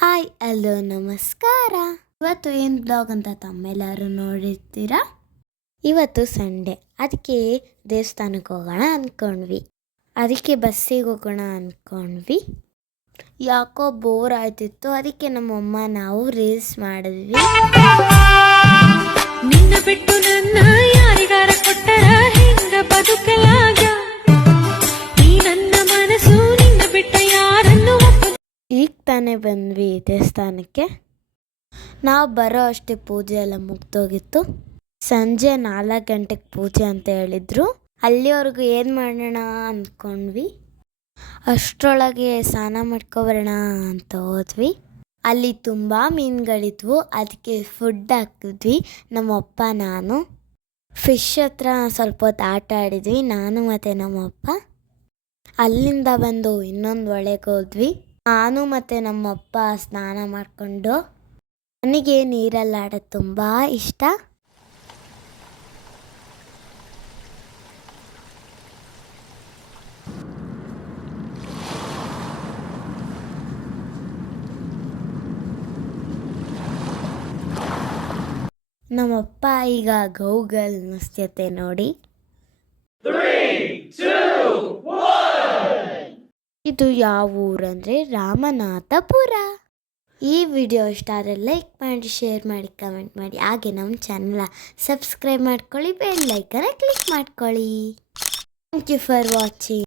Hi, hello, ನಮಸ್ಕಾರ. ಇವತ್ತು ಏನು ಬ್ಲಾಗ್ ಅಂತ ತಮ್ಮೆಲ್ಲರೂ ನೋಡಿರ್ತೀರಾ? ಇವತ್ತು ಸಂಡೇ. ಅದಕ್ಕೆ ದೇವಸ್ಥಾನಕ್ಕೆ ಹೋಗೋಣ ಅಂದ್ಕೊಂಡ್ವಿ ಅದಕ್ಕೆ ಬಸ್ಸಿಗೆ ಹೋಗೋಣ ಅಂದ್ಕೊಂಡ್ವಿ ಯಾಕೋ ಬೋರ್ ಆಯ್ತಿತ್ತು ಅದಕ್ಕೆ ನಮ್ಮಮ್ಮ ನಾವು ರೀಲ್ಸ್ ಮಾಡಿದ್ವಿ. ತಾನೇ ಬಂದ್ವಿ ದೇವಸ್ಥಾನಕ್ಕೆ. ನಾವು ಬರೋ ಅಷ್ಟೇ ಪೂಜೆ ಎಲ್ಲ ಮುಗ್ದೋಗಿತ್ತು. ಸಂಜೆ ನಾಲ್ಕು ಗಂಟೆಗೆ ಪೂಜೆ ಅಂತ ಹೇಳಿದ್ರು. ಅಲ್ಲಿವರೆಗೂ ಏನು ಮಾಡೋಣ ಅಂದ್ಕೊಂಡ್ವಿ. ಅಷ್ಟರೊಳಗೆ ಸ್ನಾನ ಮಾಡ್ಕೊಬರೋಣ ಅಂತ ಹೋದ್ವಿ. ಅಲ್ಲಿ ತುಂಬ ಮೀನುಗಳಿದ್ವು. ಅದಕ್ಕೆ ಫುಡ್ ಹಾಕಿದ್ವಿ. ನಮ್ಮಪ್ಪ ನಾನು. ಫಿಶ್ ಹತ್ರ ಸ್ವಲ್ಪ ಹೊತ್ತು ಆಟ ಆಡಿದ್ವಿ. ನಾನು ಮತ್ತು ನಮ್ಮಪ್ಪ ಅಲ್ಲಿಂದ ಬಂದು ಇನ್ನೊಂದು ಒಳಗೆ ಹೋದ್ವಿ. ನಾನು ಮತ್ತು ನಮ್ಮಪ್ಪ ಸ್ನಾನ ಮಾಡಿಕೊಂಡು, ನನಗೆ ನೀರಲ್ಲಿ ಆಡೋದು ತುಂಬ ಇಷ್ಟ. ನಮ್ಮಪ್ಪ ಈಗ ಗೌಗಲ್ ನುಸ್ತತೆ ನೋಡಿ. ಇದು ಯಾವ ಊರಂದ್ರೆ ರಾಮನಾಥಪುರ. ಈ ವಿಡಿಯೋ ಇಷ್ಟ ಆದರೆ ಲೈಕ್ ಮಾಡಿ, ಶೇರ್ ಮಾಡಿ, ಕಮೆಂಟ್ ಮಾಡಿ. ಹಾಗೆ ನಮ್ಮ ಚಾನಲ್ ಸಬ್ಸ್ಕ್ರೈಬ್ ಮಾಡ್ಕೊಳ್ಳಿ, ಬೆಲ್ ಲೈಕನ್ನ ಕ್ಲಿಕ್ ಮಾಡ್ಕೊಳ್ಳಿ. Thank you for watching